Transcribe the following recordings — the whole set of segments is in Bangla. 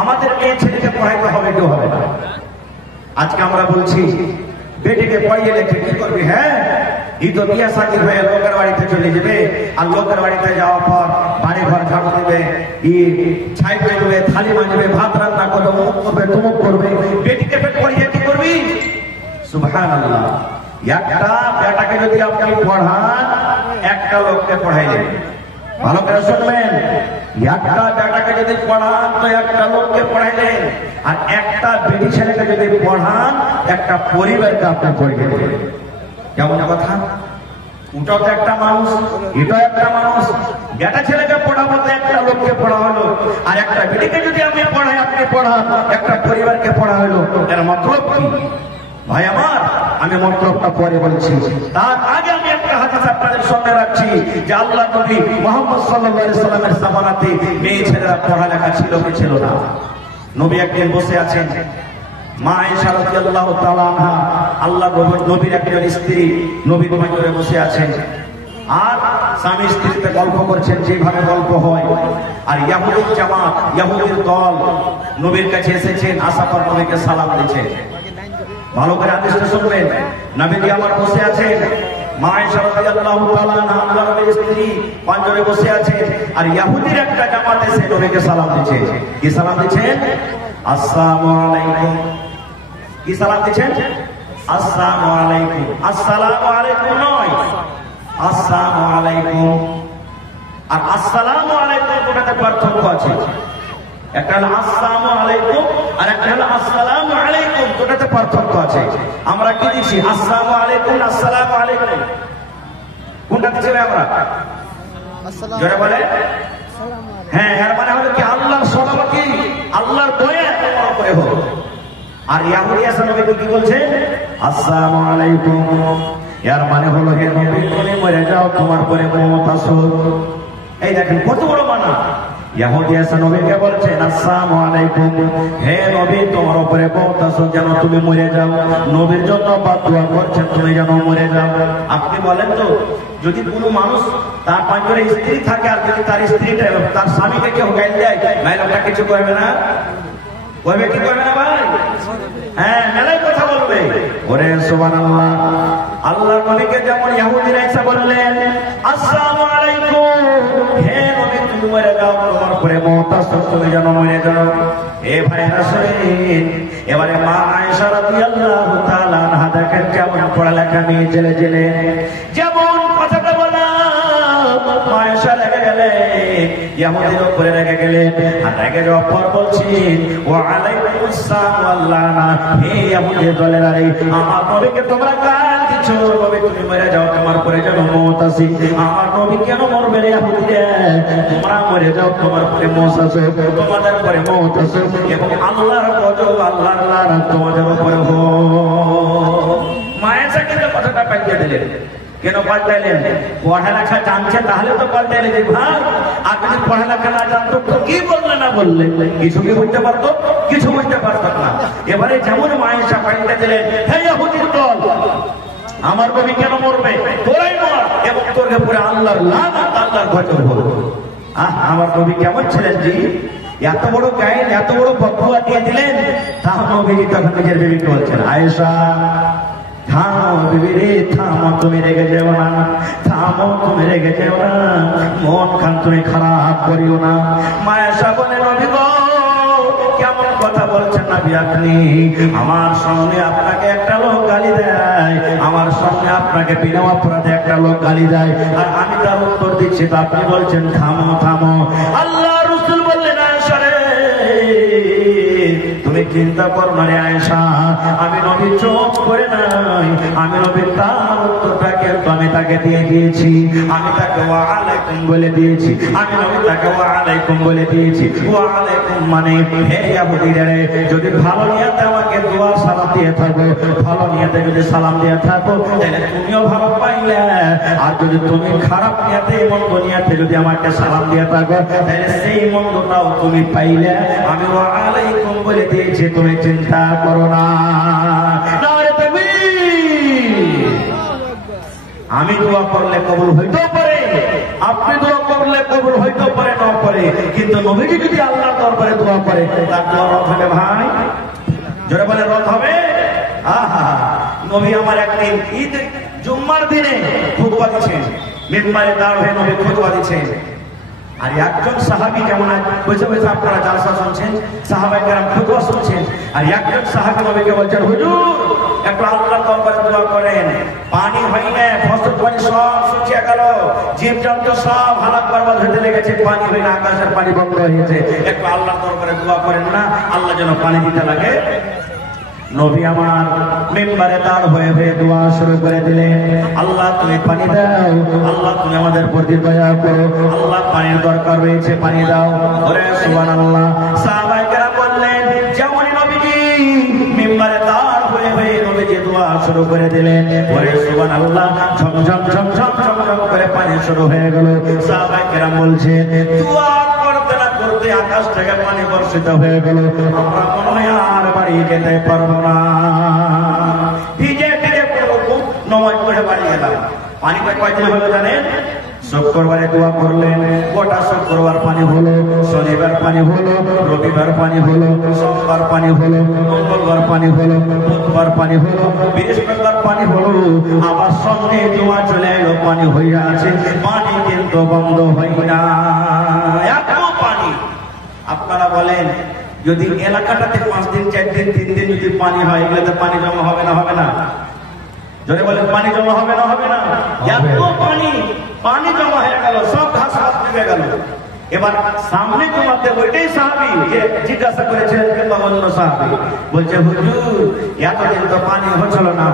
আমাদের মেয়ে ছেলেকে পড়াইতে হবে, কেউ হবে না। আজকে আমরা বলছি বেটিকে পড়িয়ে লেখে কি করবি? হ্যাঁ, ই তো বিয়া শাদী হয়ে লোকের বাড়িতে চলে যাবে, আর লোকের বাড়িতে যাওয়ার পর বাড়ি ঘর ঝাড়ু দেবে, ই ছাই দেবে, থালি মাজবে, ভাত রান্না করবে, মুখ করবে, তুমুক করবে। বেটিকে পড়িয়ে কি করবি? সুবহানাল্লাহ। একটা বেটাকে যদি আপনি পড়ান, একটা লোককে পড়াইলেন। ভালো করে শুনবেন, একটা বেটাকে যদি পড়ান তো একটা লোককে পড়াইলেন, আর একটা বেটি ছেলেকে যদি পড়ান একটা পরিবারকে আপনি পড়িয়ে দেবেন। কেমন কথা? ওটাও তো একটা মানুষ, এটাও একটা মানুষ। বেটা ছেলেকে পড়াবো তো একটা লোককে পড়া হলো, আর একটা বেটিকে যদি আমি পড়াই, আপনি পড়ান, একটা পরিবারকে পড়া হলো। এর মতলব কি ভাই আমার? আমি মতলবটা পরে বলছি, তার আগে আমি একটা হাদিস আপনাদের সামনে রাখছি যে আল্লাহ নবী মুহাম্মদ সাল্লাল্লাহু আলাইহি সাল্লামের জামানাতে মেয়ে ছেলেরা পড়ালেখা ছিল কি ছিল না? নবী একদিন বসে আছেন, মা আয়েশা রাদিয়াল্লাহু তাআলা আনহা আল্লাহ নবীর একজন স্ত্রী নবীর পাশে বসে আছেন, আর স্বামী স্ত্রীতে গল্প করছেন যেভাবে গল্প হয়। আর ইহুদির জামাত, ইহুদির দল নবীর কাছে এসেছেন, আসার পর নবীকে সালাম দিয়েছেন। ভালো করে হাদিসটা শুনবেন। নবীজি আমার বসে আছেন, মা আয়েশা রাদিয়াল্লাহু তাআলা আনহা আল্লাহর নবীর স্ত্রী পাঞ্জরে বসে আছে, আর ইহুদির একটা জামাত এসে নবীকে সালাম দিয়েছে। কি সালাম দিয়েছেন? আসসালামু আলাইকুম। কি সালাম দিয়েছেন? আসসালামু আলাইকুম। আসসালামু আলাইকুম নয়, আসসালামু আলাইকুম। আর আসসালামু আলাইকুম দুটোতে পার্থক্য আছে। একটা হলো আসসালামু আলাইকুম, আর একটা হলো আসসালামু আলাইকুম, দুটোতে পার্থক্য আছে। আমরা কি দিচ্ছি? আসসালামু আলাইকুম, আসসালামু আলাইকুম। কোনটা দিচ্ছি আমরা? জোরে বলে। হ্যাঁ, এর মানে হলো কি আল্লাহর সলামতি, আল্লাহর দয়া তোমার উপরে হোক। আর ইহুদি আসা নবী কি বলছে? আসসালামু আলাইকুম। এর মানে হলো হে নবী, তুমি মরে যাও, তোমার পরে মওত আসুক। এই দেখেন কত বড় মানা। ইহুদি আসা নবীকে বলছেন আসসালামু আলাইকুম, হে নবী তোমার উপরে মওত আসুক, যেন তুমি মরে যাও। নবীর জন্য দোয়া করছেন তুমি যেন মরে যাও। আপনি বলেন তো, যদি কোনো মানুষ তার পাঁচজনের স্ত্রী থাকে, আর যদি তার স্ত্রীটা তার স্বামীকে কেউ গাইল দেয়, ভাই লোকটা কিছু করবে না? করবে কি করবে না ভাই? হ্যাঁ, মেলায় কথা বলবে। ওরে সুবহানাল্লাহ। আল্লাহর নবীকে যেমন ইহুদিরা এসে বললেন আসসালামু আলাইকুম, হে নবী তুমি মরে যাও, তোমার পরে মওত আসুক, তুমি যেন মরে যাও। এ ভাইরা শুনেন, এবারে মা আয়েশা রাদিয়াল্লাহু তাআলা আনহা দেখেন কেমন পড়ালেখা নিয়ে জেলে জেলে যেমন কথাটা বলা, মা আয়েশা রেগে গেলেন, ইহুদির উপরে রেগে গেলেন। আর রেগে যাওয়ার পর বলছেন ওয়া আলাইকুমুস সালাম আল্লাহনা, হে ইহুদি দলেরা, আমার নবীকে তোমরা গাল দিছো, নবী তুমি মরে যাও, তোমার পরে যেন মওত আসে। আমার নবী কেন মরবে রে ইহুদিরা? তোমরা মরে যাও, তোমার পরে মওত আসে, তোমাদের পরে মওত আসে, এবং আল্লাহর গজব, আল্লাহর লানত তোমাদের উপরে হোক। মায়েশা কিন্তু কথাটা পাল্টে দিলেন। কেন পাল্টাইলেন? পড়ালেখা জানছে তাহলে তো পাল্টাইলে যে ভাই, আর যদি পড়ালেখা না জানতো তো কি বললে না বললে? কিছু কি বুঝতে পারতো? কিছু বুঝতে পারতো না। এবারে যেমন মায়েশা পাল্টে দিলেন, হে ইহুদির দল, আমার নবী কেন মরবে? তোরাই মর, এবং তোর উপরে আল্লাহর লানত, আল্লাহর গজব হোক। আমার নবী কেমন ছিলেন জি? এত বড় গায়েন, এত বড় বদুয়া দিয়ে দিলেন। তাও নবী তখন নিজের বিবিকে বলছেন আয়েশা, থামো বিবি রে, থামো, তুমি রেগে যেও না, থামো, তুমি রেগে যেও না, মন খান তুমি খারাপ করিও না। মায়েশা বলে নবী গো, কেমন কথা বলছেন নবী আপনি? আমার সামনে আপনাকে একটা লোক গালি দেয়, আমার সামনে আপনাকে বিনা অপরাধে একটা লোক গালি দেয়, আর আমি তার উত্তর দিচ্ছি, তো আপনি বলছেন থামো থামো। আল্লাহ রাসূল বললেন আয়েশা রে, তুমি চিন্তা করো না রে আয়েশা, আমি নবী চোখ করে নাই, আমি নবী তার উত্তরটাকে আমি তাকে দিয়ে দিয়েছি। আমি তাকে ওয়া আলাইকুম বলে দিয়েছি, আমি নবী তাকে ওয়া আলাইকুম বলে দিয়েছি। ওয়া আলাইকুম মানে হে ইহুদিরা রে, যদি ভালো নিয়তে আমাকে দোয়া সালাম দিয়ে থাকো, ভালো নিয়তে যদি সালাম দিয়ে থাকো, তাহলে তুমিও ভালো পাইলে। আর যদি তুমি খারাপ নিয়তে, মন্দ নিয়তে যদি আমাকে সালাম দিয়ে থাকো, তাহলে সেই মন্দটাও তুমি পাইলে। আমি ওয়া আলাইকুম বলে দিয়েছি, তুমি চিন্তা করো না। আমি দোয়া করলে কবুল হইতেও পারে, আপনি দোয়া করলে কবুল হইতে পারে না পারে, কিন্তু নবীজি যদি আল্লাহর দরবারে দোয়া করে তার দোয়া রদ হবে ভাই। জোরে বলে রদ হবে। আহা, নবী আমার একদিন ঈদ জুম্মার দিনে খুতবা দিচ্ছেন, মিম্বারে দাঁড় হয়ে নবী খুতবা দিচ্ছেন। আর একজন সাহাবী কেমন বসে বসে আপনারা জালসা শুনছেন, সাহাবায়ে কেরাম খুতবা শুনছেন, আর একজন সাহাবী নবীকে বলছেন, হুজুর একটু আল্লাহর দরবারে দোয়া করেন, পানি হয় না, ফসল পানি সব শুকিয়ে গেল, জীবজন্তু সব হালাক বরবাদ হতে লেগেছে, পানি হয় না, আকাশের পানি বন্ধ হয়েছে, একটু আল্লাহর দরবারে দোয়া করেন না, আল্লাহ যেন পানি দিতে লাগে। নবী আমার মিম্বারে দাঁড় হয়ে হয়ে দোয়া শুরু করে দিলেন, আল্লাহ তুমি পানি দাও, আল্লাহ তুমি আমাদের প্রতি দয়া করো, আল্লাহ পানির দরকার রয়েছে, পানি দাও। ওরে সুবহানাল্লাহ। সাহাবায়ে কেরাম বললেন, যেমনই নবীজি মিম্বারে দাঁড় হয়ে হয়ে নবীজি দোয়া শুরু করে দিলেন, ওরে সুবহানাল্লাহ, ঝমঝম ঝমঝম ঝমঝম করে পানি শুরু হয়ে গেল। সাহাবায়ে কেরাম বলছে, দোয়া করতে না করতে আকাশ থেকে পানি বর্ষিত হয়ে গেল, আমরা মনে হয় আর বাড়ি যেতে পারবো না। ভিজে ভিজে পুরো নমাজ পড়ে বাড়ি গেলাম। পানিটা কয়দিন হলো জানেন? শুক্রবারে দোয়া করলেন, গোটা শুক্রবার পানি হলো, শনিবার পানি হলো, রবিবার পানি হলো, সোমবার পানি হলো, মঙ্গলবার পানি হলো, বুধবার পানি হলো, বৃহস্পতিবার পানি হলো, আবার সঙ্গে দোয়া চলে এলো, পানি হয়ে আছে, পানি কিন্তু বন্ধ হয় না, এত পানি। আপনারা বলেন যদি এলাকাটাতে 5 দিন 4 দিন 3 দিন যদি পানি হয়, এগুলোতে পানি জমা হবে না হবে না? যদি বলেন পানি জমা হবে না হবে না? এত পানি, পানি জমা হয়ে গেল, সব ঘাস ঘাস ডুবে গেল। এবার সামনে জমাতে ওইটাই সাহাবী যে জিজ্ঞাসা করেছিলেন কিংবা অন্য সাহাবী বলছে, হুজুর এতদিন তো পানি হচ্ছিল না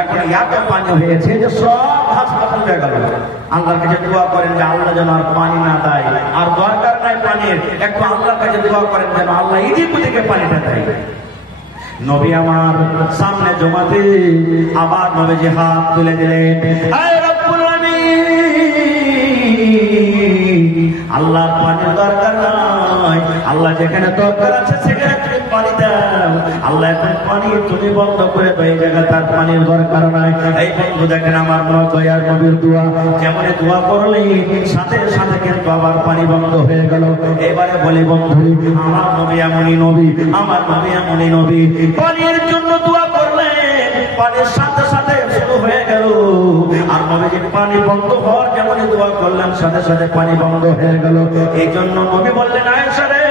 এখন এত পানি হয়েছে যে সব ঘাস ঘাস ডুবে গেল। আল্লাহর কাছে দোয়া করেন যে আল্লাহ যেন আর পানি না দেয়, আর দরকার নাই পানির, একটু আল্লাহর কাছে দোয়া করেন যেন আল্লাহ ইজিপ্ট থেকে পানিটা দেয়। নবী আমার সামনে জমাতে আবার নবীজি হাত তুলে দিলেন, আয় রব্বুল আমিন, আল্লাহর পানির দরকার নাই, আল্লাহ যেখানে দরকার আছে সেখানে তুমি পানি দাও, আল্লাহ এখন পানি তুমি বন্ধ করে দাও, এই জায়গায় তার পানির দরকার নাই। এই বন্ধু দেখেন আমার দয়ার নবীর দোয়া, যেমন দোয়া করলে সাথে সাথে কিন্তু আবার পানি বন্ধ হয়ে গেল। এবারে বলি বন্ধু, আমার নবী এমনই নবী, আমার নবী এমনই নবী, পানির জন্য দোয়া করলেন, পানির সাথে সাথে শুরু হয়ে গেল। আর নবীজি পানি বন্ধ হওয়ার যেমনই দোয়া করলেন, সাথে সাথে পানি বন্ধ হয়ে গেল। এই জন্য নবী বললেন, আয়েশা রে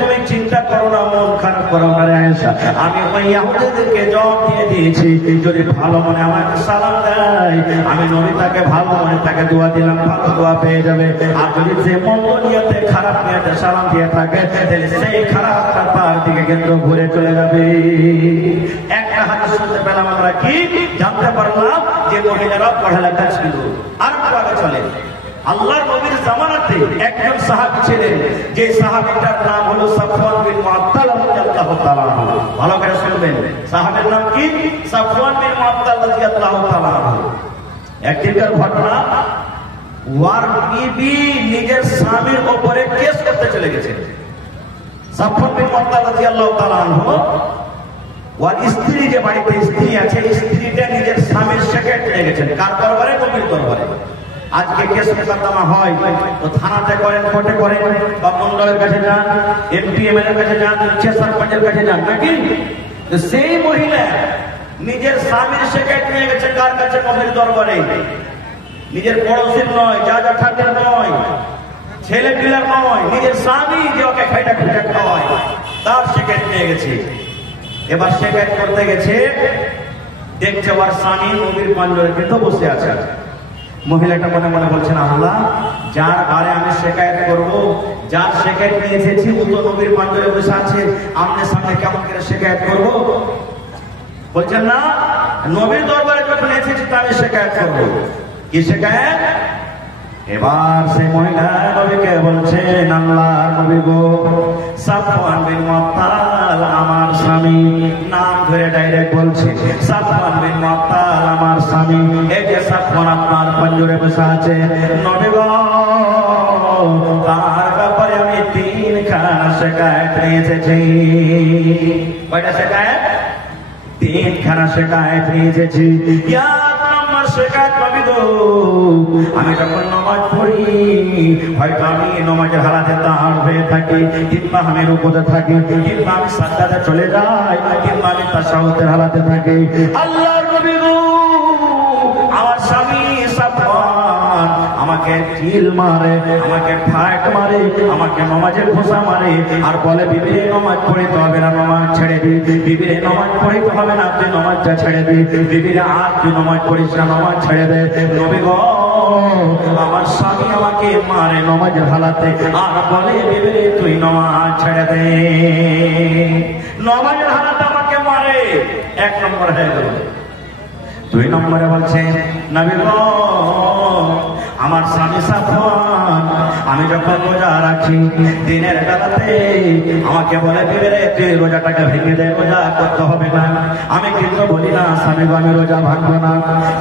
তুমি চিন্তা করো না, মন খারাপ করো না রে আয়েশা, আমি ওই ইহুদীদেরকে জবাব দিয়ে দিয়েছি, যদি ভালো মনে আমাকে সালাম দেয়, আমি নবী তাকে ভালো মনে তাকে দোয়া দিলাম, ভালো দোয়া পেয়ে যাবে। আর যদি সে মন্দ নিয়তে খারাপ নিয়তে সালাম দিয়ে থাকে, তাহলে সেই খারাপটা তার দিকে কিন্তু ঘুরে চলে যাবে। একটা হাদিস শুনতে পেলাম আমরা, কি জানতে পারলাম যে মহিলারা পড়ালেখা ছিল। আর আগে চলে, আল্লাহর নবীর জামানাতে একজন সাহাবী ছিলেন, যে সাহাবীটার নাম হলো সাফওয়ান বিন মুআত্তাল রাদিয়াল্লাহু তাআলা। ভালো করে শুনবেন, সাহাবীর নাম কি? সাফওয়ান বিন মুআত্তাল রাদিয়াল্লাহু তাআলা। একদিনকার ঘটনা, ওয়ার বিবি নিজের স্বামীর উপরে কেস করতে চলে গেছে। সাফওয়ান বিন মুআত্তাল রাদিয়াল্লাহু তাআলা ওয়ার স্ত্রী, যে বাড়িতে স্ত্রী আছে, স্ত্রীটা নিজের স্বামীর শেকেট নিয়ে গেছেন। কার দরবারে? নবীর দরবারে। আজকে কেস মোকদ্দমা হয় তো থানাতে করেন, কোর্টে করেন, বা মন্ডলের কাছে যান, এমপি এমএলএর কাছে যান, চেয়ারম্যানের কাছে যান, নাকি? সেই মহিলা নিজের স্বামীর শেকেট নিয়ে গেছে কার কাছে? নবীর দরবারে। নিজের পড়োশির নয়, যা ঠাকুর নয়, ছেলে পিলার নয়, নিজের স্বামী যে ওকে খাইটা খুঁটে খাওয়ায়, তার শেকেট নিয়ে গেছে। এবার শেকেট করতে গেছে, দেখছে ওর স্বামী নবীর পাঞ্জরে কিন্তু বসে আছে। মহিলাটা মনে মনে বলছেন, আল্লাহ, যার বারে আমি শেকায়েত করব, যার শেকায়েত নিয়ে এসেছি ও তো নবীর পাঞ্জরে বসে আছে, আপনার সামনে কেমন করে শেকায়েত করব? বলছেন না, নবীর দরবারে যখন এসেছি তো আমি শেকায়েত করব। কি শেকায়েত? এবার সেই মহিলা নবীকে বলছেন, আল্লাহ নবী গো, সাফওয়ান বিন মুআত্তাল আমার স্বামী, নাম ধরে ডাইরেক্ট বলছে, সাফওয়ান বিন মুআত্তাল আমার স্বামী, এই যে সাফওয়ান আপনার পাঞ্জরে বসে আছে, নবী গো, তার ব্যাপারে আমি 3খানা শিকায়েত নিয়ে এসেছি। কয়টা শিকায়েত? 3খানা শিকায়েত নিয়ে এসেছি। এক নম্বর শেখায় নবী গো, আমি যখন নামাজ পড়ি হয়তো আমি নামাজের হালাতে দাঁড় হয়ে থাকি, কিংবা আমি রুকুতে থাকি, কিংবা আমি সাজদাতে চলে যাই, কিংবা আমি তাশাহুদের হালাতে থাকি। আল্লাহর নবী গো, আমার স্বামী সাফওয়ান আমাকে চিল মারে, আমাকে ফাট মারে, আমাকে নামাজের ঘোষা মারে, আর বলে বিবি নামাজ পড়িতে হবে না, নামাজ ছেড়ে দি। বিবি নামাজ পড়িতে হবে না, তুই নামাজটা ছেড়ে দি। বিবি আর তুই নামাজ পড়িস না, নামাজ ছেড়ে দে। নবী গো, আমার স্বামী আমাকে মারে নামাজের হালাতে, আর বলে বিবি তুই নামাজ ছেড়ে দে। নামাজের হালাতে আমাকে মারে, এক নম্বর হয়ে গেল। দুই নম্বরে বলছে নবী গো, আমার স্বামী সাফওয়ান আমি যখন রোজা রাখি দিনের বেলাতে আমাকে বলে দিবে রে তুই রোজাটাকে ভেঙে দে, রোজা করতে হবে না। আমি কিন্তু বলি না স্বামী আমি রোজা ভাঙবো না,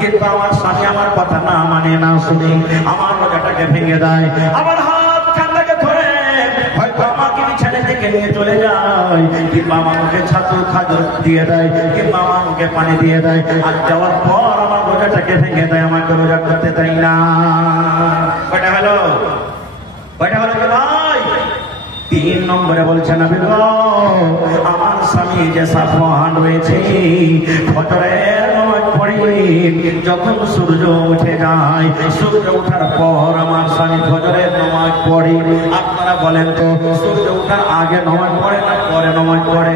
কিন্তু আমার স্বামী আমার কথা না মানে না শুনি আমার রোজাটাকে ভেঙে দেয়। আমার হাত কান্দাকে ধরে হয়তো আমাকে বিছানে থেকে নিয়ে চলে যায়, কিংবা আমাকে ছাতু খাজর দিয়ে দেয়, কিংবা আমাকে পানি দিয়ে দেয়, আর যাওয়ার পর আমার রোজাটাকে ভেঙে দেয়, আমাকে রোজা করতে দেয় না। কয়টা হলো? কয়টা হলো ভাই? তিন নম্বরে বলছেন নবী গো, আমার স্বামী যে সাফওয়ান রয়েছে ফজরের নামাজ পড়ি যখন সূর্য উঠে যায়, সূর্য ওঠার পর আমার স্বামী ফজরের নামাজ পড়ে। আপনারা বলেন তো সূর্য ওঠার আগে নামাজ পড়ে না পরে নামাজ পড়ে?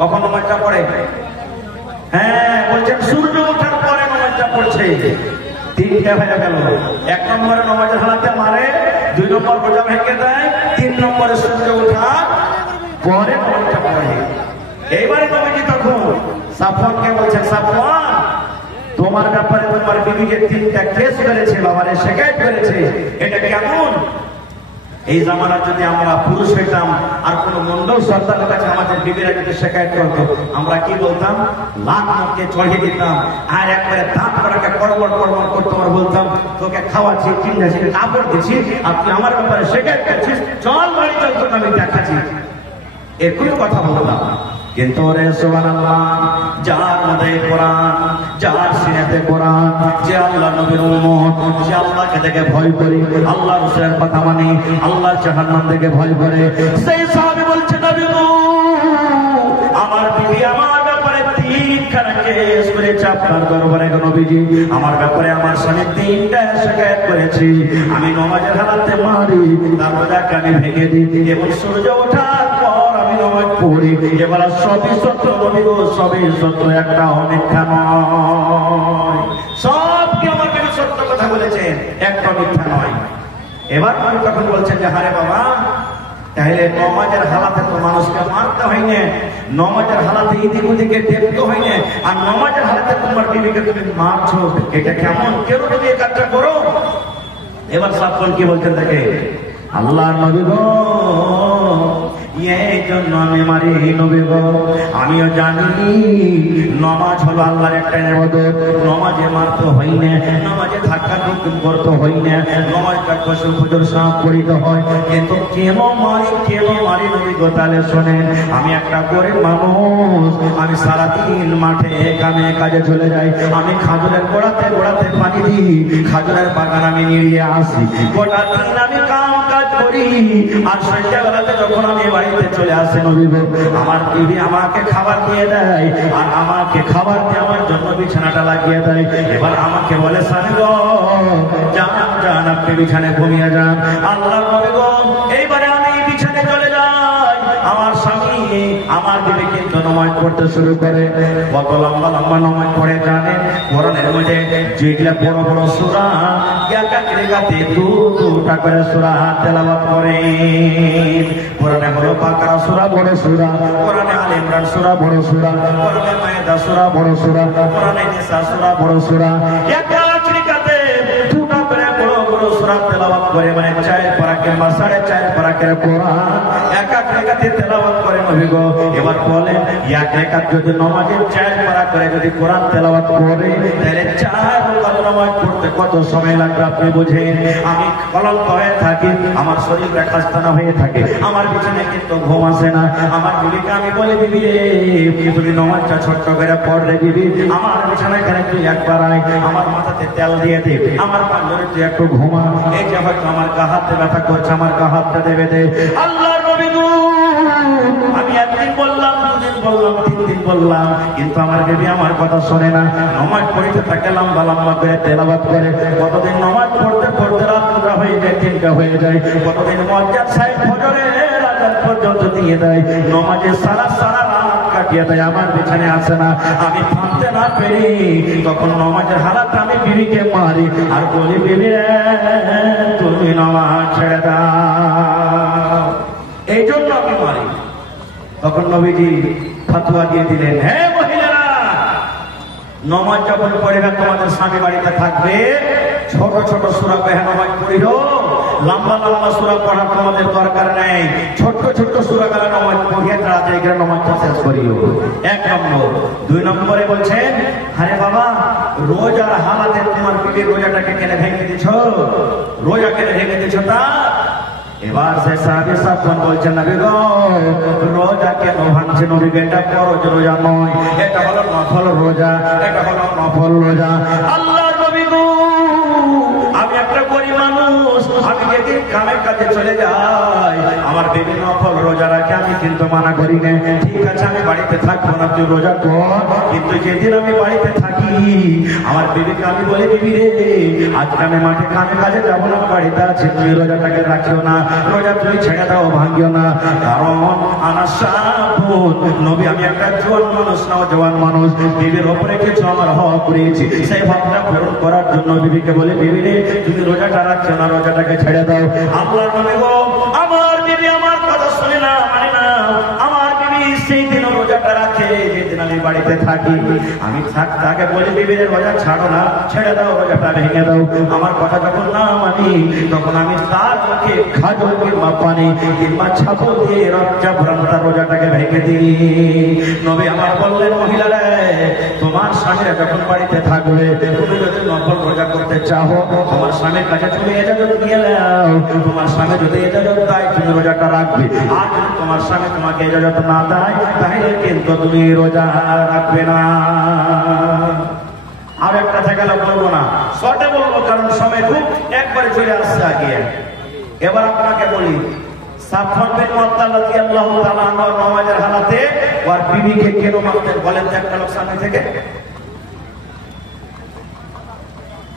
কখন নামাজটা পড়ে? হ্যাঁ বলছেন সূর্য ওঠার পরে নামাজটা পড়ছে। তিনটা হয়ে গেল। এক নম্বরে নামাজের হালাতে মারে, দুই নম্বর রোজা ভেঙে দেয়, তিন নম্বরে সূর্য ওঠার পরে নামাজটা পড়ে। এইবারে নবীজি তখন সাফওয়ানকে বলছেন, সাফওয়ান তোমার ব্যাপারে তোমার বিবিকে তিনটা কেস করেছে, বাবারে শিকায়ত করেছে, এটা কেমন? এই জামানার যদি আমরা পুরুষ হইতাম আর কোন মন্ডল সর্দারের কাছে আমাদের বিবিরা যদি শিকায়ত করতো, আমরা কি বলতাম? লাখ মুখে চড়িয়ে দিতাম, আর একবারে দাঁত করাকে কড়বড় কড়বড় করতো, আর বলতাম তোকে খাওয়াচ্ছি, চিন্তাছি, কাপড় দিচ্ছি, আর তুই আমার ব্যাপারে শিকায়ত করছিস, চল বাড়ি চল, তোকে আমি দেখাচ্ছি। এরকম কথা বলতাম। কিন্তু রে সুবহানাল্লাহ, যার মধ্যে কোরআন, যার সিনাতে কোরআন, যে আল্লাহ নবীর উম্মত, যে আল্লাহকে দেখে ভয় করে, আল্লাহ রাসূলের কথা মানে, আল্লাহর জাহান্নাম থেকে ভয় করে, সেই সাহাবী বলছে নবী গো, আমার বিবি আমার ব্যাপারে তিনখানা কেস করেছে আপনার দরবারে গো নবীজি। আমার ব্যাপারে আমার স্বামী তিনটা শিকায়ত করেছে, আমি নামাজের হালাতে মারি, তার রোজাকে আমি ভেঙে দিই, এবং সূর্য ওঠার পর আমি নামাজ পড়ি। এবার সবই সত্য নবী গো, সবই সত্য, একটা মিথ্যা নয়। সব কি আমার বিবি সত্য কথা বলেছেন, একটা মিথ্যা নয়। এবার আমি তখন বলছেন যে হারে বাবা, তাহলে নামাজের হালাতে তো মানুষকে মারতে হয় না, নামাজের হালাতে এদিক ওদিকে দেখতে হয় না, আর নামাজের হালাতে তোমার বিবিকে তুমি মারছো, এটা কেমন? কেন তুমি এই কাজটা করো? এবার সাফওয়ান কি বলছেন দেখে, আল্লাহ নবী গো, এই জন্য আমি মারি নবী গো, আমিও জানি নামাজ হলো আল্লাহর একটা ইবাদত, নামাজে মারতে হয় না, নামাজে ধাক্কা ধুক্কি করতে হয় না, নামাজটা কসম ফজর সাফ পড়িতে হয়। কিন্তু কেন মারি নবী গো? তাহলে শোনেন, আমি একটা গরিব মানুষ, আমি সারাদিন মাঠে কাজে চলে যাই, আমি খাজুরের গোড়াতে পানি দিই, খাজুরের বাগান আমি নিয়ে আসি, গোটা দিন আমি কাজ করি, আর সন্ধ্যাবেলাতে যখন আমি বাড়িতে চলে আসে নবী গো, আমার বিবি আমাকে খাবার দিয়ে দেয়, আর আমাকে খাবার দিয়ে আমার জন্য বিছানাটা লাগিয়ে দেয়। এবার আমাকে বলে স্বামী গো, যান আপনি বিছানে ঘুমিয়ে যান। আল্লাহ নবী গো, এইবারে আমি বিছানে চলে যাই, আমার স্বামী আমার বিবি কিন্তু নামাজ পড়তে শুরু করে। কত লম্বা নামাজ পড়ে জানেন? কোরআনের মধ্যে যেগুলা বড় বড় সূরা, একাগ্রে দুটা করে সূরা তেলাওয়াত করে। কোরআনে হলো বাকারা সূরা বড় সূরা, কোরআনে আলে ইমরান সূরা বড় সূরা, কোরআনে মায়েদা সূরা বড় সূরা, কোরআনে নিসা সূরা বড় সূরা, একাগ্রে দুটা করে বড় বড় সূরা তেলাওয়াত করে। মানে 4 পারা কিংবা 4.5 পারা করে কোরআন এক এক রাকাতে তেলাওয়াত করে নবী গো। এবার বলেন এক রাকাত যদি নামাজের 4 পারা করে যদি কোরআন তেলাওয়াত করে তাহলে 4 রাকাত নামাজ পড়তে কত সময় লাগবে আপনি বুঝেন। আমি ক্লান্ত হয়ে থাকি, আমার শরীরটা খাস্তানা হয়ে থাকে, আমার বিছানে কিন্তু ঘুম আসে না। আমার বিবিকে আমি বলি বিবি রে তুমি নামাজটা ছোট্ট করে পড় রে বিবি, আমার বিছানায় এখানে তুই একবার আয়, আমার মাথাতে তেল দিয়ে দে, আমার পাঞ্জরে তুই একটু ঘুমা। এই যে হয়তো আমার গা হাতে ব্যথা করছে, আমার গা হাতটা দেবে দে। আল্লাহর নবী গো, আমি একদিন বললাম, দুদিন বললাম, 3 দিন বললাম, কিন্তু আমার বেবি আমার কথা শোনে না। নামাজ পড়তে থাকে লম্বা লম্বা করে তেলাওয়াত করে, কতদিন নামাজ পড়তে পড়তে রাত 2টা হয়ে যায়, 3টা হয়ে যায়, কতদিন মুয়াজ্জিন সাহেব ফজরের আযান পর্যন্ত দিয়ে দেয়, নামাজে সারা সারা রাত কাটিয়ে দেয়, আমার বিছানে আসে না। আমি থামতে না পেরে তখন নামাজের হালাত আমি বিবিকে মারি আর বলি বিবি রে তুমি নামাজ ছেড়ে দাও। এই জন্য আমি মারি। তখন নবীজি ফতোয়া দিয়ে দিলেন, হে মহিলারা, নামাজ যখন পড়বে তোমাদের স্বামী বাড়িতে থাকবে, ছোট ছোট সূরা পড়ে নামাজ পড়িও, লম্বা লম্বা সূরা পড়ার তোমাদের দরকার নেই, ছোট ছোট সূরা করে নামাজ পড়িয়ে তাড়াতাড়ি করে নামাজটা শেষ করিও। 1 নম্বর। 2 নম্বরে বলছেন, আরে বাবা রোজার হালাতে তোমার বিবির রোজাটাকে কেনে ভেঙে দিছো, রোজা কেনে ভেঙে দিছো তা? এবার সে সাহাবী সাহেব বলছেন, নবী গো রোজা কেন ভাঙছে নবী? এটা ফরজ রোজা নয়, এটা হলো নফল রোজা, এটা হলো নফল রোজা। আল্লাহর নবী গো, আমি একটা গরিব মানুষ, আমি যেদিন কামের কাজে চলে যাই, আমার বেবি নফল রোজা রাখে, আমি কিন্তু মানা করি না, ঠিক আছে আমি বাড়িতে থাকবো না, তুই রোজা কর। কিন্তু যেদিন আমি বাড়িতে থাকি, আমার বেবিকে আমি বলি বিবি রে আজকে আমি মাঠে কামের কাজে যাবো না, বাড়িতে আছি, তুই রোজাটাকে রাখিও না, রোজা তুমি ছেড়ে দাও, ভাঙিও না। কারণ আনা সাবুন নবী, আমি একটা জোয়ান মানুষ না, জওয়ান মানুষ, বিবির ওপরে কিছু আমার হক রয়েছে, সেই হকটা পূরণ করার জন্য বিবিকে বলে বিবি রে তুমি রোজাটা রাখছো না, রোজাটাকে ছেড়ে দাও। আল্লাহর নবী গো, আমার বিবি আমার কথা শুনে না, মানে না, আমার বিবি সেই দিন রোজাটা রাখে যেদিন আমি বাড়িতে থাকি। আমি তাকে বলি বিবি রে রোজা ছাড়ো না, ছেড়ে দাও, রোজাটা ভেঙে দাও। আমার কথা যখন না মানি, তখন আমি তার মুখে খাজল কিংবা পানি কিংবা ছাপল দিয়ে রক্তা ভ্রান্তা রোজাটাকে ভেঙে দিই। নবী আমার বললেন, মহিলারা তোমার স্বামীরা যখন বাড়িতে থাকবে, তুমি যদি নফল রোজা করতে চাও, তোমার স্বামীর কাছে তুমি ইজাজত নিয়ে নাও, তোমার স্বামী যদি ইজাজত দেয় তুমি রোজাটা রাখবে, আর যদি তোমার স্বামী তোমাকে ইজাজত না দেয় তাহলে কিন্তু তুমি রোজা রাখবে না। আর একটা থেকে বলবো না, শর্টে বলবো, কারণ সময় খুব একবারে চলে আসছে আগে। এবার আপনাকে বলি, সাফওয়ান বিন মুআত্তাল রাদিয়াল্লাহু তাআলা আনহু নামাজের হালাতে ওর বিবিকে কেন মারতেন বলেন তো একটা লোক সামনে থেকে?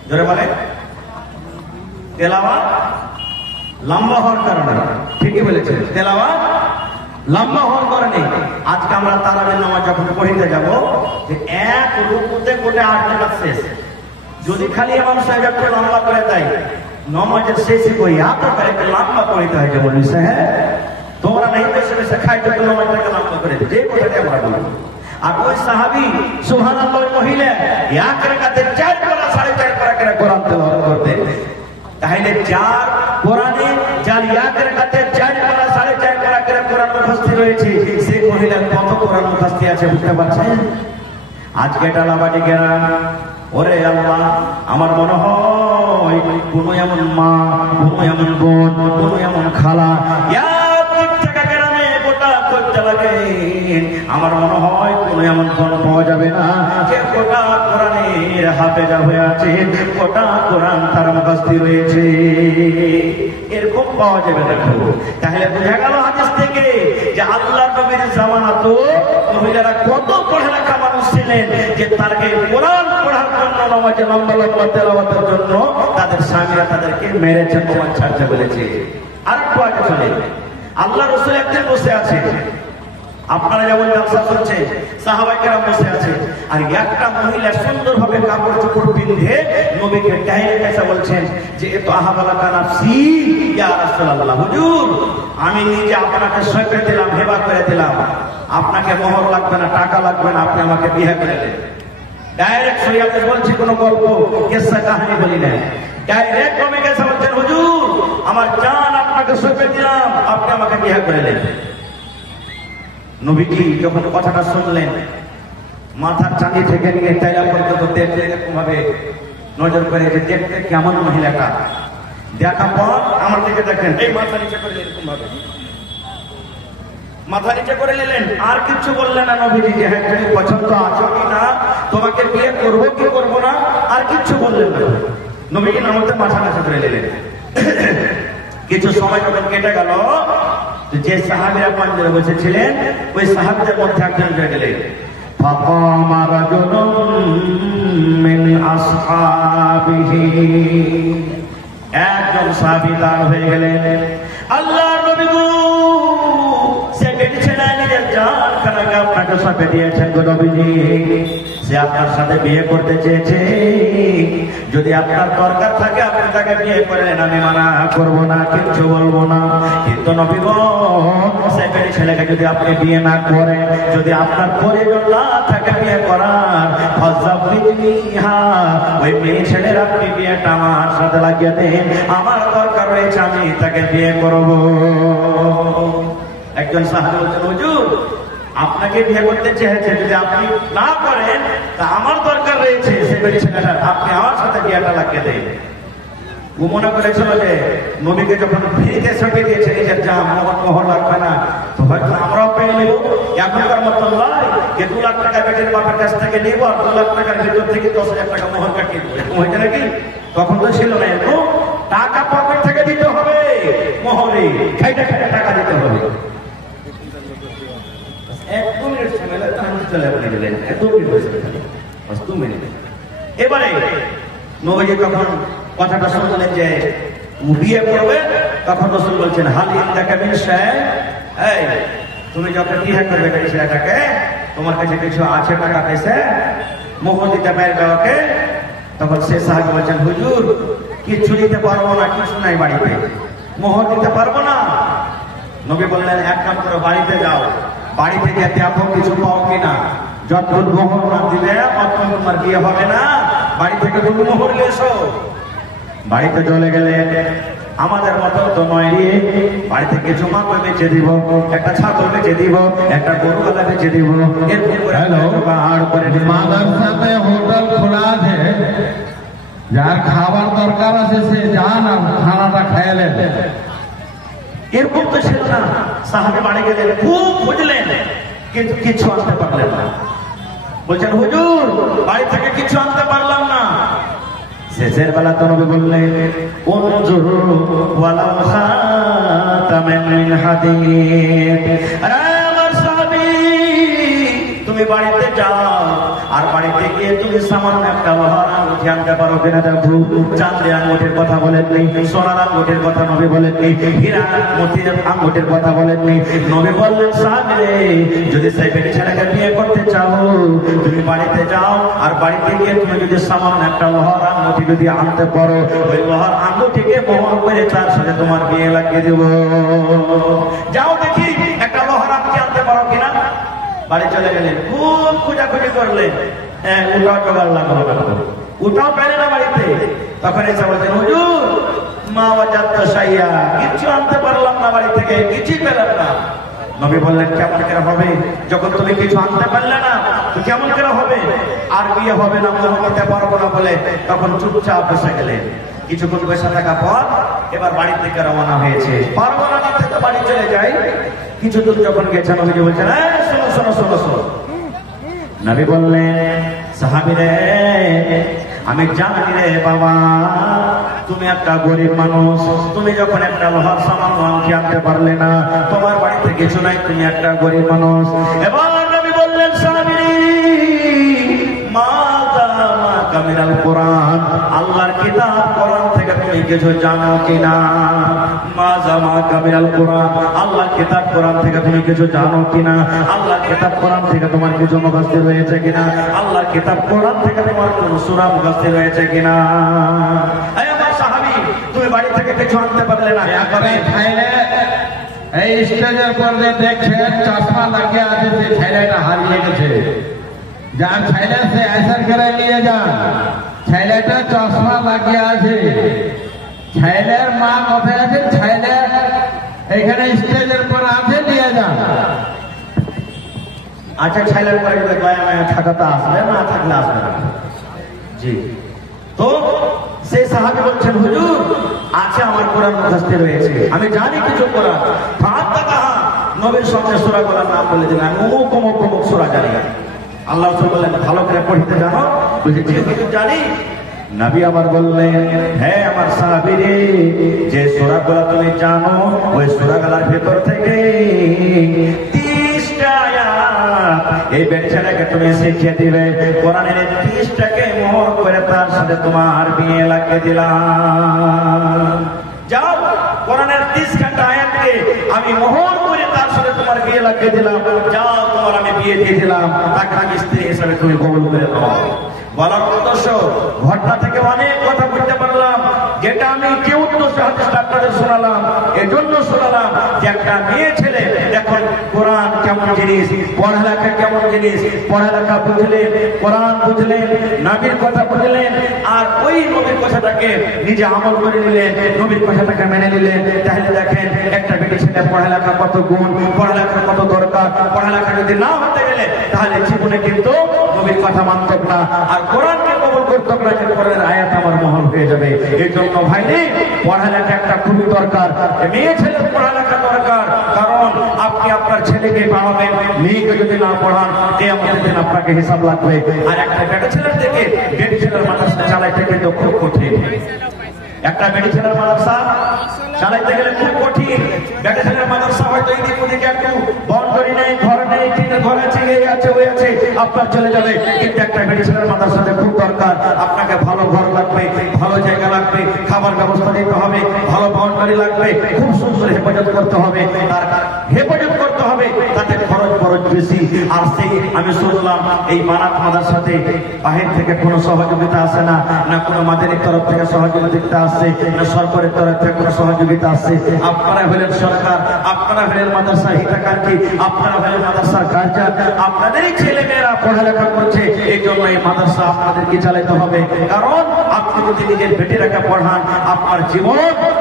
জোরে বলে। তেলাওয়াত লম্বা হওয়ার কারণে। ঠিকই বলেছেন, তেলাওয়াত লম্বা হওয়ার কারণে। আজকে আমরা তারাবির নামাজ যখন পড়িতে যাব, যে এক রুকুতে গোটে 8 রাকাত শেষ, যদি খালি ইমাম সাহেব একটু লম্বা করে দেয়, নামাজের শেষে কই এত করে লম্বা পড়িতে হয় যে বলিস, হ্যাঁ তোমরা নাই বসে বসে খাইতে তো নামাজটাকে লম্বা করে যে কথাটা আমরা বলি। আর ওই সাহাবী সুবহানাল্লাহ মহিলা এক রাকাতে 4 পারা 4.5 পারা করে কোরআন তেলাওয়াত করতে। তাহলে যার কোরআনে যার এক রাকাতে 4 পারা 4.5 পারা করে কোরআন মুখস্থ রয়েছে, সেই মহিলার কত কোরআন মুখস্থ আছে বুঝতে পারছেন? আজকে টালাবাড়ি গেলাম, ওরে আল্লাহ, আমার মনে হয় কোন এমন মা, কোন এমন বোন, কোন এমন খালা গ্রামে গোটা করতে লাগে, আমার মনে হয় কোন এমন কোন পাওয়া যাবে না যে গোটা কোরআনের হাফেজা হয়ে আছে, গোটা কোরআন তার মুখস্থ রয়েছে, এরকম পাওয়া যাবে না। তাহলে বোঝা গেল হাদিস থেকে যে আল্লাহর নবীর জামানা তো মহিলারা কত পড়ালেখা মানুষ ছিলেন, যে তারকে কোরআন পড়ার জন্য, নামাজে লম্বা লম্বা তেলাওয়াতের জন্য তাদের স্বামীরা তাদেরকে মেরেছেন, তোমার ছাড়তে বলেছে। আর একটু আগে চলে, আল্লাহ রাসূল একদিন বসে আছে, আপনারা যেমন ব্যবসা করছে, সাহাবায়ে কেরাম বসে আছে, আর একটা মহিলা সুন্দরভাবে কাপড় চোপড় পিঁধে নবীকে ডাইরেক্ট এসে বলছেন যে এ তো আহাবালাকা নাফসি ইয়া রাসূলুল্লাহ, হুজুর আমি নিজে আপনাকে সঁপে দিলাম, হেবা করে দিলাম, আপনাকে মোহর লাগবে না, টাকা লাগবে না, আপনি আমাকে বিয়ে করে দেন। ডাইরেক্ট শরীয়তে বলছি, কোনো গল্প কিসসা কাহিনী বলি না, ডাইরেক্ট নবীকে এসে বলছেন হুজুর আমার জান আপনাকে সঁপে দিলাম, আপনি আমাকে বিয়ে করে নেন। নবীজি যখন কথাটা শুনলেন, মাথার চাঁদি থেকে নিয়ে তাইলা পর্যন্ত দেখলে এরকম ভাবে নজর করে যে দেখতে কেমন মহিলাটা। দেখা পর আমার দিকে দেখেন, এই মাথা নিচে করে এরকম ভাবে মাথা নিচে করে নিলেন। আর কিছু বললেন না নবীজি যে হ্যাঁ তুমি পছন্দ আছো কি না, তোমাকে বিয়ে করবো কি করবো না, আর কিছু বললেন না। নবীজি নামতে মাথা নিচে করে নিলেন। কিছু সময় যখন কেটে গেল, যে সাহাবীরা পাঞ্জরে বসেছিলেন ওই সাহাবীদের মধ্যে একজন হয়ে গেলেন। فقام رجل من أصحابه, একজন সাহাবী দাঁড় হয়ে গেলেন। আল্লাহর নবী গো, সে বেটি ছেলে নিজের জান খানাকে আপনাকে সঁপে দিয়েছেন গো নবীজি। সে আপনার সাথে বিয়ে করতে চেয়েছে। যদি আপনার দরকার থাকে আপনি তাকে বিয়ে করেন, আমি মানা করবো না, কিচ্ছু বলবো না। কিন্তু নবী গো, সে বেটি ছেলেকে যদি আপনি বিয়ে না করেন, যদি আপনার প্রয়োজন না থাকে বিয়ে করার, ওই মেয়ে ছেলের আপনি বিয়েটা আমার সাথে লাগিয়ে দেন, আমার দরকার রয়েছে, আমি তাকে বিয়ে করবো। একজন সাহাবী বলছেন, হুজুর আপনাকে বিয়ে করতে চেয়েছে, যদি আপনি না করেন তা আমার দরকার রয়েছে সে বেটি ছেলেটার, আপনি আমার সাথে বিয়েটা লাগিয়ে দেন। ও মনে করেছিল যে নবীকে যখন ফ্রিতে সঁপে দিয়েছে নিজের জান, মোহর লাগবে না, তো হয়তো আমরাও পেয়ে নেব। এখনকার মতো নয় যে 2 লাখ টাকা বেটির বাপের কাছ থেকে নেব আর 2 লাখ টাকার ভিতর থেকে 10,000 টাকা মোহর কাটিয়ে দেবো, এরকম হয়েছে নাকি? তখন তো ছিল না এরকম। টাকা পকেট থেকে দিতে হবে, মোহরে খাইতে খাইতে টাকা দিতে হবে। 1-2 মিনিট সময় লাগে, আমি চলে গেলেন 2 মিনিট হয়েছে, 2 মিনিট। এবারে নবীজি যখন কথাটা শুনলেন যে বিয়ে করবে, তখন রাসূল বলছেন, হাল ইনদাকা মিন শাই, এই তুমি যখন বিয়ে করবে এই ছেলেটাকে, তোমার কাছে কিছু আছে টাকা পয়সা, মোহর দিতে পারবে ওকে? তখন সে সাহাবী বলছেন, হুজুর কিছু দিতে পারবো না, কিছু নাই বাড়িতে, মোহর দিতে পারবো না। নবী বললেন, এক কাম করে বাড়িতে যাও, বাড়িতে গিয়ে দেখো কিছু পাও কিনা, যতক্ষণ মোহর না দিলে ততক্ষণ তোমার বিয়ে হবে না, বাড়ি থেকে তুমি মোহর নিয়ে এসো। বাড়িতে চলে গেলে, আমাদের মতো তো নয় রে, বাড়ি থেকে কিছু মাংস বেচে দিব, একটা ছাগল বেচে দিব, একটা গরু গাদা বেচে দিব, মাদ্রাসাতে হোটেল খোলা আছে, যার খাবার দরকার আছে সে যান আর খানাটা খেয়ে নেবে। এরকম তো ছিল না। সাহাবী বাড়ি গেলেন, খুব খুঁজলেন কিন্তু কিছু আনতে পারলেন না। বলছেন, হুজুর বাড়ি থেকে কিছু আনতে পারলাম না। শেষের বেলা তো নবী বললেন, উনজুরু ওয়ালাউ খাতামান মিন হাদিদ, আরে আমার সাহাবী তুমি বাড়িতে যাও, আর বাড়িতে গিয়ে তুমি সামান্য একটা লোহার আঙ্গুঠি আনতে পারো কিনা দেখো। চাঁদের আঙ্গুঠির কথা বলেননি, সোনার আঙ্গুঠির কথা নবী বলেননি, হীরার মোতির আঙ্গুঠির কথা বলেননি। নবী বললেন, সাহাবী রে, যদি সেই বেটি ছেলেকে বিয়ে করতে চাও, তুমি বাড়িতে যাও, আর বাড়িতে গিয়ে তুমি যদি সামান্য একটা লোহার আঙ্গুঠি যদি আনতে পারো, ওই লোহার আঙ্গুঠিকে মোহর করে তার সাথে তোমার বিয়ে লাগিয়ে দেব। যাও দেখি একটা লোহার আংটি আনতে পারো কিনা। বাড়ি চলে গেলেন, খুব খোঁজাখুঁজি করলেন, ওটাও জোগাড় লাগলো, ওটাও পেলে না বাড়িতে। তখন এসে বলছেন, হুজুর মা ওয়াজাদতু শাইয়া, কিছু আনতে পারলাম না বাড়ি থেকে, কিছুই পেলাম না। নবী বললেন, কেমন করে হবে? যখন তুমি কিছু আনতে পারলে না তো কেমন করে হবে? আর বিয়ে হবে না, মোহর দিতে পারবো না বলে তখন চুপচাপ বসে গেলেন। কিছুক্ষণ বসে থাকা পর এবার বাড়ি থেকে রওনা হয়েছে। পারবো না থেকে বাড়ি চলে যাই। কিছু দূর যখন গেছে, নবীজি বলছেন, শোনো শোনো শোনো শোনো। নবী বললেন, সাহাবী রে, আমি জানি রে বাবা, তুমি একটা গরিব মানুষ, তুমি যখন একটা লোহার সামান্য আংটি আনতে পারলে না, তোমার বাড়িতে কিছু নাই, তুমি একটা গরিব মানুষ। এবার নবী বললেন, সাহাবী মিনাল কোরআন, আল্লাহর কিতাব কোরআন থেকে তুমি কিছু জানো কিনা? মা জামাকা মিনাল কোরআন, আল্লাহর কিতাব কোরআন থেকে তুমি কিছু জানো কিনা? আল্লাহর কিতাব কোরআন থেকে তোমার কিছু মুখস্থ রয়েছে কিনা? আল্লাহর কিতাব কোরআন থেকে তোমার কোন সূরা মুখস্থ রয়েছে কিনা? এই আমার সাহাবী, তুমি বাড়ি থেকে কিছু আনতে পারলে না, এই স্টেজের পর দেখছেন চশমা লাগিয়ে আছে, সে ছেলেটা হারিয়ে গেছে। যার ছেলে সে আসার করে নিয়ে যান, ছেলেটা চশমা লাগিয়ে আছে। ছেলের মা কোথায় আছে? ছেলে এখানে স্টেজের পর আছে নিয়ে যান। আচ্ছা ছেলের বাড়িতে দয়া মায়া থাকাটা আসবে না, থাকলে আসবে না। জি, তো সেই সাহাবী বলছেন হুজুর আছে, আমার কোরআন মুখস্থ রয়েছে, আমি জানি কিছু কোরআন। নবীর সামনে সূরা গুলোর নাম বলে দিলেন, আমি অমুক অমুক অমুক সূরা জানি। আল্লাহ রাসূল বললেন ভালো করে পড়তে জানো? বুঝি কিছু জানি। নবী আমার বললেন হ্যাঁ আমার সাহাবী রে, যে সূরাগুলো তুমি জানো ওই সূরাগুলোর ভেতর থেকে 30টা আয়াত এই বেচারাকে তুমি শিখিয়ে দিবে। কোরআনের 30টাকে মোহর করে তার সাথে তোমার বিয়ে লাগিয়ে দিলাম। যাও কোরআনের 30টা আয়াতকে আমি মোহর করে তার সাথে তোমার বিয়ে লাগিয়ে দিলাম। যাও তোমার আমি বিয়ে দিয়ে দিলাম, তাকে আমি স্ত্রী হিসেবে তুমি কবুল করে নাও। বলার উদ্দেশ্য ঘটনা থেকে অনেক কথা বলতে পারলাম, যেটা আমি যে উদ্দেশ্য হাদিসটা আপনাদের শোনালাম এজন্য শোনালাম যে একটা মেয়ে ছেলে এখন কোরআন কেমন জিনিস, পড়ালেখা কেমন জিনিস, পড়ালেখা বুঝলেন, কোরআন বুঝলেন, নবীর কথা বুঝলেন, আর ওই নবীর কথাটাকে নিজে আমল করে নিলেন, নবীর কথাটাকে মেনে নিলেন। তাহলে দেখেন একটা বেটি ছেলে পড়ালেখা কত গুণ, পড়ালেখা কত দরকার। পড়ালেখা যদি না হতে গেলে তাহলে জীবনে কিন্তু নবীর কথা মানত না, আর কোরআনকে কবুল করতে না, যে কোরআনের আয়াত আমার মহল হয়ে যাবে। এই জন্য ভাইরে পড়ালেখা একটা খুবই দরকার, মেয়ে ছেলের পড়ালেখা দরকার। কারণ আপনি আপনার ছেলেকে পড়াবেন, মেয়েকে যদি না পড়ান কিয়ামতের দিন আপনাকে হিসাব লাগবে। আর একটা বেটা ছেলের থেকে বেটি ছেলের মাদ্রাসা চালাইতে কিন্তু খুব কঠিন। একটা বেটি ছেলের মাদ্রাসা চালাইতে গেলে খুব কঠিন। বেটা ছেলের মাদ্রাসা হয়তো এদিক ওদিকে একটু বন্ধরি নেই, ঘর নেই, টিনের ঘর আছে, এই আছে ওই আছে, আপনার চলে যাবে। কিন্তু একটা বেটি ছেলের মাদ্রাসাতে খুব দরকার। আপনাকে ভালো ঘর লাগবে, ভালো জায়গা লাগবে, খাবার ব্যবস্থা দিতে হবে, ভালো বন্ধরি লাগবে, খুব সুন্দর হেফাজত করতে হবে, তার হেফাজত করতে হবে, তাতে খরচ বেশি। আর সেই আমি শুনলাম এই বারাত মাদ্রাসাতে বাহির থেকে কোনো সহযোগিতা আসে না, না কোনো মাদানির তরফ থেকে সহযোগিতা আসছে, না সরকারের তরফ থেকে কোনো সহযোগিতা আসছে। আপনারা হলেন সরকার, আপনারা হলেন মাদ্রাসা হিতাকাঙ্ক্ষী, আপনারা হলেন মাদ্রাসার গার্জিয়ান, আপনাদেরই ছেলে মেয়েরা পড়ালেখা করছে। এই জন্য এই মাদ্রাসা আপনাদেরকে চালাতে হবে। কারণ আপনি যদি নিজের বেটিটাকে পড়ান আপনার জীবন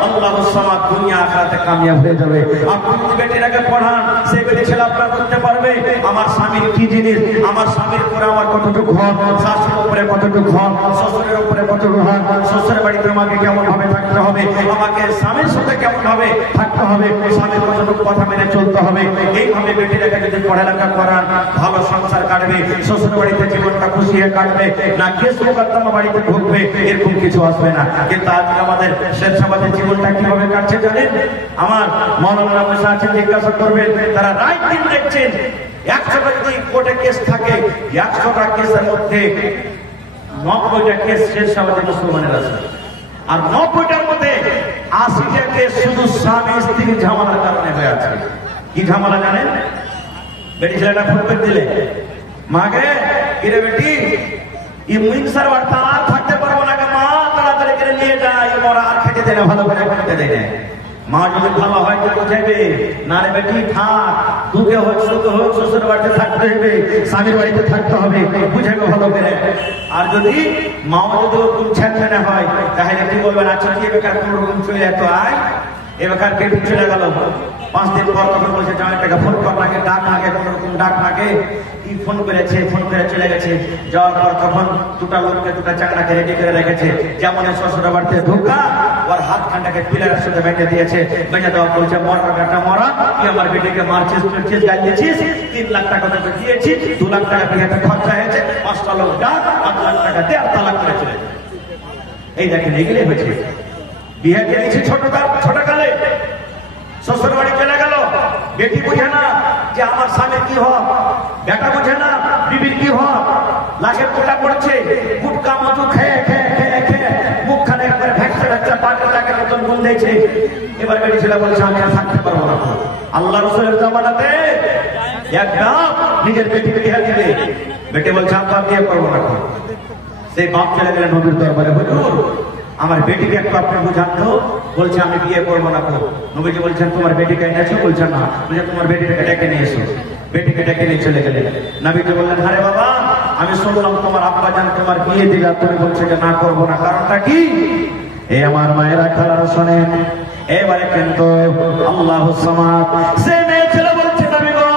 আল্লাহর সামাদ দুনিয়া আখিরাতে কামিয়াব হয়ে যাবে। আপনি যদি বেটিটাকে পড়ান সেই বেটি ছেলে আপনার করতে পারবে আমার স্বামীর কি জিনিস, আমার স্বামীর উপরে আমার কতটুকু হক, শাশুড়ির উপরে কতটুকু হক, শ্বশুরের উপরে কতটুকু হক, শ্বশুরের বাড়িতে আমাকে কেমন ভাবে থাকতে হবে, আমাকে স্বামীর সাথে কেমন ভাবে থাকতে হবে, স্বামীর কতটুকু কথা মেনে চলতে হবে। এইভাবে বেটিটাকে যদি পড়ালেখা করান ভালো সংসার কাটবে, শ্বশুর বাড়িতে জীবনটা খুশি হয়ে কাটবে, না কেস মোকদ্দমা বাড়িতে ঢুকবে, এরকম কিছু আসবে না। কিন্তু আজকে আমাদের শেরশাবাদের জীবনটা কিভাবে কাটছে জানেন? আমার মৌলানা বসে আছেন, জিজ্ঞাসা করবেন, তারা রাত দিন দেখছেন 100টা যদি কোর্টে কেস থাকে 100টা কেসের মধ্যে 90টা কেস শেরশাবাদের মুসলমানের আছে, আর 90টার মধ্যে 80টা কেস শুধু স্বামী স্ত্রীর ঝামেলার কারণে হয়ে আছে। কি ঝামেলা জানেন? বেটি ছেলেটা ফোন করে দিলে, মাকে কিরে বেটি মিনসার বার্তা আর থাকতে পারবো না, মা তাড়াতাড়ি করে নিয়ে যায়, ওরা আর খেতে দেয় না, ভালো করে খেতে দেয় না। মা যদি ভালো হয় তো বুঝাইবে, না রে বেটি থাক, দুঃখে হোক সুখে হোক শ্বশুর বাড়িতে থাকতে হবে, স্বামীর বাড়িতে থাকতে হবে, বুঝাইবে ভালো করে। আর যদি মাও যদি ওরকম ছেড়ে হয় তাহলে কি বলবেন, আচ্ছা কি বেকার কোন রকম চলে এত আয়, এ বেকার বেটি চলে গেল, 5 দিন পর তখন বলছে জামাইটাকে ফোন কর নাকি, ডাক নাকে, কোন রকম ডাক নাকে, কি ফোন করেছে, ফোন করে চলে গেছে। যাওয়ার পর তখন দুটা লোককে দুটা চাকরাকে রেডি করে রেখেছে, যেমন শ্বশুর বাড়িতে ঢোকা ওর হাত খানটাকে পিলারের সাথে বেঁধে দিয়েছে। বেঁধে দেওয়া বলছে মরা বেটা মরা, তুই আমার বেটিকে মারছিস, ফিরছিস, গাইছিস, 3 লাখ টাকা তোকে দিয়েছি, 2 লাখ টাকা বিয়েতে খরচা হয়েছে, 5টা লোক ডাক, 5 লাখ টাকা দিয়ে আর তালাক করে চলে। এই দেখেন এগুলোই হয়েছে। বিয়ে দিয়েছি ছোটকালে, শ্বশুর বাড়ি চলে গেল, বেটি বুঝে না যে আমার স্বামীর কি হক, বেটা বুঝে না বিবির কি হক, লাশের কোটা পড়ছে, গুটকা মধু খেয়ে খেয়ে খেয়ে খেয়ে মুখখানে একবার ভেসে ভেসে পাটের লাখের মতন গন্ধেছে। এবার বেটি ছেলে বলছে আমি আর থাকতে পারবো না। আল্লাহ রসুলের জামানাতে একদম নিজের বেটিকে বিয়ে দিবে, বেটি বলছে আব্বা বিয়ে করবো না। সেই বাপ চলে গেলেন নবীর দরবারে, হুজুর আমার বেটিকে একটু আপনি বুঝান তো। বলছে আমি বিয়ে করবো না। নবীজি বলছেন তোমার বেটিকে এনেছো? বলছে না। বলছে তোমার বেটিটাকে ডেকে নিয়ে এসো। বেটিকে ডেকে নিয়ে চলে গেলেন। নবীজি বললেন আরে বাবা আমি শুনলাম তোমার আব্বা জান তোমার বিয়ে দিলা, তুমি বলছো যে না করবো না, কারণটা কি? এই আমার মায়েরা খালারা শোনেন, এবারে কিন্তু আল্লাহু সামাদ, সে মেয়ে ছেলে বলছে নবী গো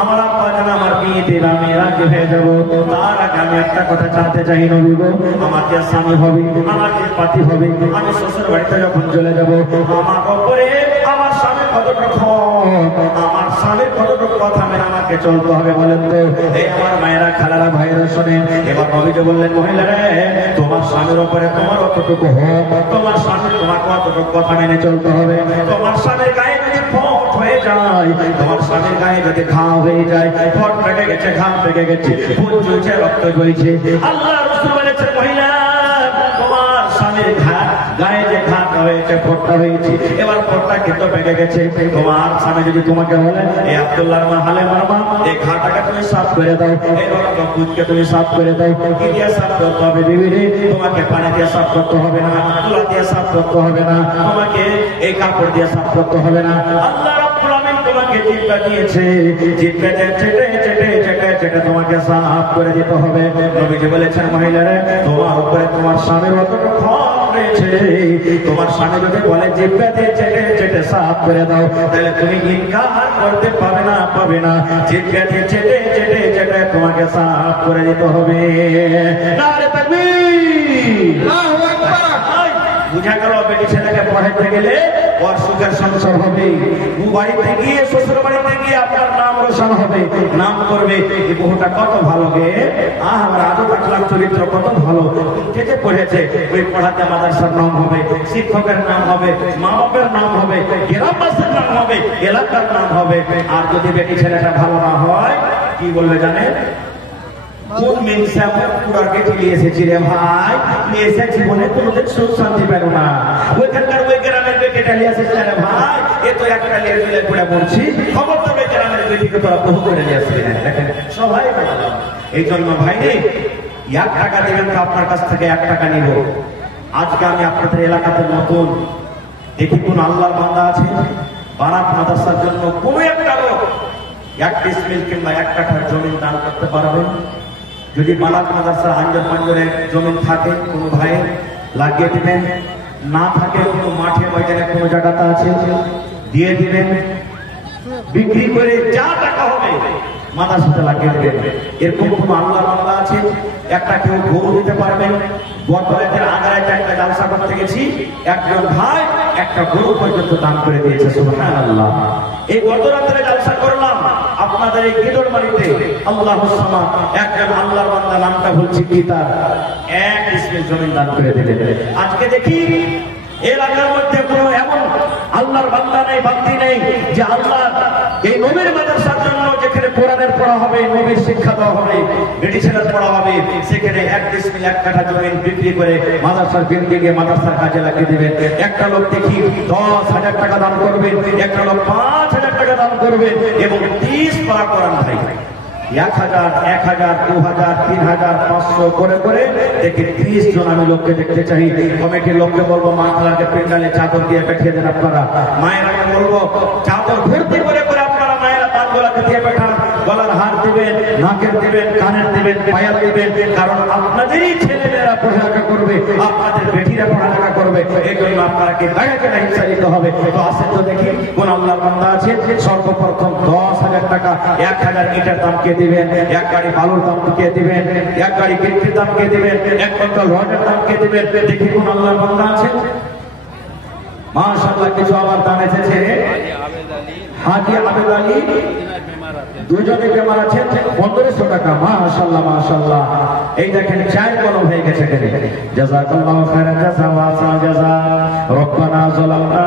আমার আব্বা যেন আমার বিয়ে দিন আমি রাজি হয়ে যাব, তার আগে আমি একটা কথা জানতে চাই নবী গো, আমাকে স্বামী হবে, আমাকে পাতি হবে, আমি শ্বশুর বাড়িতে যখন চলে যাব আমার উপরে আমার স্বামী কতটুকু, আমার স্বামীর কতটুকু কথা মেনে আমাকে চলতে হবে বলেন তো। এই আমার মায়েরা খালারা ভাইরা শোনেন, এবার নবীজি বললেন মহিলারা তোমার স্বামীর উপরে তোমার অতটুকু হোক, তোমার স্বামী তোমাকে অতটুকু কথা মেনে চলতে হবে। তোমার স্বামীর গায়ে যদি ফট হয়ে যায়, তোমার স্বামীর গায়ে যদি ঘা হয়ে যায়, ফট পেকে গেছে, ঘা পেকে গেছে, খুন ঝুলছে, রক্ত ঝুলছে, আল্লাহ রাসূল বলেছেন মহিলা তোমার স্বামীর গায়ে যে ঘাটা হয়েছে, ফোঁটা হয়েছে, এবার ফোঁটা কিন্তু পেকে গেছে, তোমার স্বামী যদি তোমাকে বলে এই আব্দুল্লাহর মা হালেমার মা এই ঘাটাকে তুমি সাফ করে দাও, এই রক্ত পুঁজকে তুমি সাফ করে দাও, কি দিয়ে সাফ করতে হবে বিবিরে? তোমাকে পানি দিয়ে সাফ করতে হবে না, তুলা দিয়ে সাফ করতে হবে না, তোমাকে এই কাপড় দিয়ে সাফ করতে হবে না। আল্লাহ রাব্বুল আমিন তোমাকে জিহ্বা দিয়েছে, জিহ্বাতে চেটে চেটে চেটে চেটে তোমাকে সাফ করে দিতে হবে। নবীজি বলেছেন মহিলারে তোমার উপরে তোমার স্বামীর অতটুকু হক রয়েছে, তোমার স্বামী যদি বলে জিহ্বাতে চেটে চেটে সাফ করে দাও, তাহলে তুমি ইনকার করতে পাবে না, পাবে না, জিহ্বাতে চেটে চেটে চেটে তোমাকে সাফ করে দিতে হবে। নারে তাকবীর, আল্লাহু আকবার। বুঝা গেল বেটি ছেলেকে পড়াইতে গেলে ওর সুখের সংসার হবে, ও বাড়িতে গিয়ে শ্বশুর বাড়িতে গিয়ে আপনার নাম রোশন হবে, নাম করবে এই বহুটা কত ভালো গে, আমার আদব আখলাক চরিত্র কত ভালো, কে যে পড়েছে ওই পড়াতে মাদ্রাসার নাম হবে, শিক্ষকের নাম হবে, মা বাপের নাম হবে, গ্রামবাসীর নাম হবে, এলাকার নাম হবে। আর যদি বেটি ছেলেটা ভালো না হয় কি বলবে জানেন? কোন মিনসা পুরাকে চলে এসেছি রে ভাই, এসে জীবনে কোনোদিন সুখ শান্তি পেল না, ওইখানকার ওই গ্রামের বেটিটা নিয়ে এসেছে রে ভাই, এ তো একটা লিয়ে তুলে পড়ে বলছি, খবর তো ওই গ্রামের বেটিকে তোরা বহু করে নিয়ে আসবি না। দেখেন সবাই এই জন্য ভাই 1 টাকা দেবেন তো আপনার কাছ থেকে 1 টাকা নিব। আজকে আমি আপনাদের এলাকাতে নতুন, দেখি কোন আল্লাহর বান্দা আছে বারাত মাদ্রাসার জন্য কোন একটা লোক 1 ডিসমিল কিংবা 1 কাঠার জমি দান করতে পারবেন। যদি বারাত মাদ্রাসার আঞ্জর পাঞ্জরে জমি থাকে কোনো ভাই লাগিয়ে দিবেন, না থাকে কোনো মাঠে ময়দানে কোনো জায়গাটা আছে দিয়ে দিবেন, বিক্রি করে যা টাকা হবে মাদ্রাসাতে লাগিয়ে দেবেন। এরকম কোনো আল্লাহর বান্দা আছে? একটা কেউ গরু দিতে পারবেন? গতরাতের আগারাইতে একটা জালসা করতে গেছি, একজন ভাই একটা গরু পর্যন্ত দান করে দিয়েছে, সুবহানাল্লাহ। এই গতরাতের জালসা করলাম আপনাদের এই গিদড়বাড়িতে, আল্লাহুস সামাদ একজন আল্লাহর বান্দা, নামটা বলছি কি, তার 1 ডিসমিল জমি দান করে দিলেন। আজকে দেখি এলাকার মধ্যে কোনো এমন আল্লাহর বান্দা নেই, বান্দি নেই যে আল্লাহ এই নবীর মাদ্রাসার জন্য যেখানে কোরআনের পড়া হবে, নবীর শিক্ষা দেওয়া হবে, মেডিসিনের পড়া হবে, সেখানে 1 ডিসমিল 1 কাঠা জমি বিক্রি করে মাদ্রাসার বিল্ডিংয়ে মাদ্রাসার কাজে লাগিয়ে দিবেন। একটা লোক দেখি 10,000 টাকা দান করবেন, একটা লোক 5,000 টাকা দান করবেন এবং 30 পারা কোরআন ভাই 1,000, 1,000, 2,000, 3,000, 500 করে করে দেখি 30 জন আমি লোককে দেখতে চাই। কমিটির লোককে বলবো মা খালাকে পেন্ডালে চাদর দিয়ে পাঠিয়ে দেন আপনারা, মায়েরাকে বলবো চাদর ভর্তি করে করে আপনারা মায়েরা দানগুলাকে দিয়ে পাঠান, গলার হার দিবেন, নাকের দিবেন, কানের দিবেন, পায়ের দিবেন, কারণ আপনাদেরই ছেলেমেয়েরা পড়ালেখা করবে, আপনাদের বেটিরা পড়ালেখা করবে, এই জন্য আপনাকে টাকাকে হিংসা দিতে হবে। তো আসেন তো দেখি কোন আল্লাহর বান্দা আছে সর্বপ্রথম 10,000 টাকা 1,000 ইটের দাম কে দিবেন, 1 গাড়ি বালুর দাম কে দিবেন, 1 গাড়ি গিট্টির দাম কে দিবেন, 1 কুইন্টাল রডের দাম কে দিবেন, দেখি কোন আল্লাহর বান্দা আছে। মাশাআল্লাহ কিছু আবার দান এসেছে, হাজি আবেদ আলী দুজনে বেমার আছেন, 1500 টাকা। মাশাআল্লাহ মাশাআল্লাহ, এই দেখেন 4 কলম হয়ে গেছে। জাযাকাল্লাহু খাইরান জাযা ওয়া আহসানা জাযা। রব্বানা যালামনা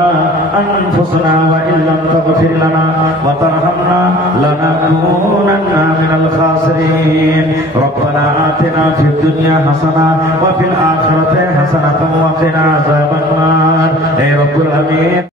আনফুসানা ওয়া ইল্লাম তাগফির লানা ওয়া তারহামনা লানাকুনান্না মিনাল খাসিরিন। রব্বানা আতিনা ফিদ দুনিয়া হাসানা ওয়া ফিল আখিরাতি হাসানাতাও ওয়া কিনা আযাবান নার। হে রব্বুল আমিন।